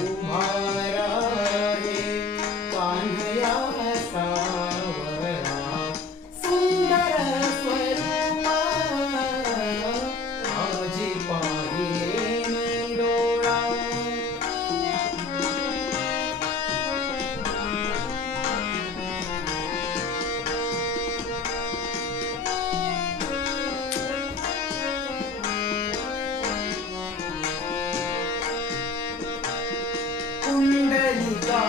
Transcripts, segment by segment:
उभा राहे कान्हया सावरा सुंदर स्वरूपा आजी पाहिले मी डोळा कुंडलिका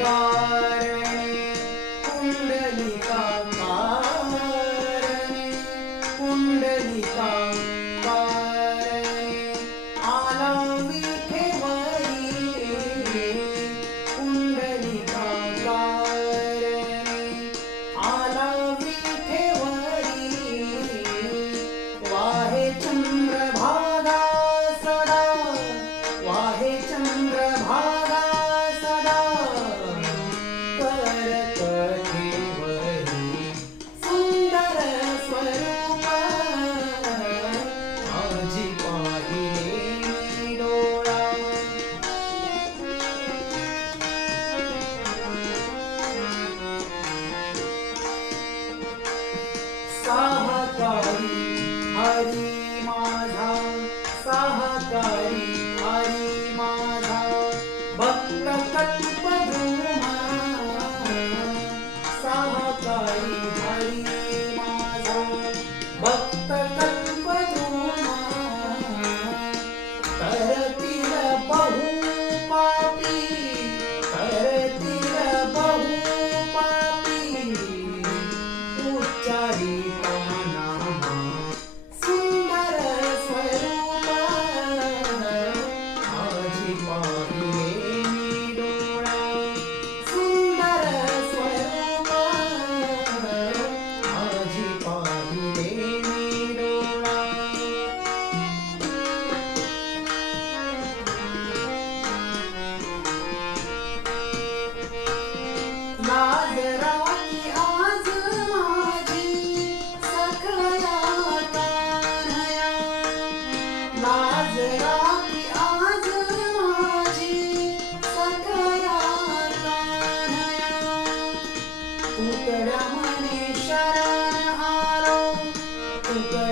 कारणे कुंडलिका कारणे कुंडलिका कारणे आला विठेवरी कुंडलिका कारणे आला विठेवरी वाहे चंद्रभागा सदा वाहे चंद्रभागा सदा करत ठेवरी सुंदर स्वरूपा आजी पाहिले मी डोळा साहकारी हरी माझा साहकारी हरी माझा भक्त कल्पद्रुमा साहकारी हरी माझा भक्त कल्पद्रुमा करतील बहु पापी करतील बहु पापी उच्चारिता नामा सुंदर स्वरूपा आजी पाहिले मी डोळा सुंदर स्वरूपा आजी पाहिले मी डोळा लाज राखी आज माझी सखया कान्हया लाज राखी आज माझी सखया कान्हया तुकड्या म्हणे शरण आलो तुकड्या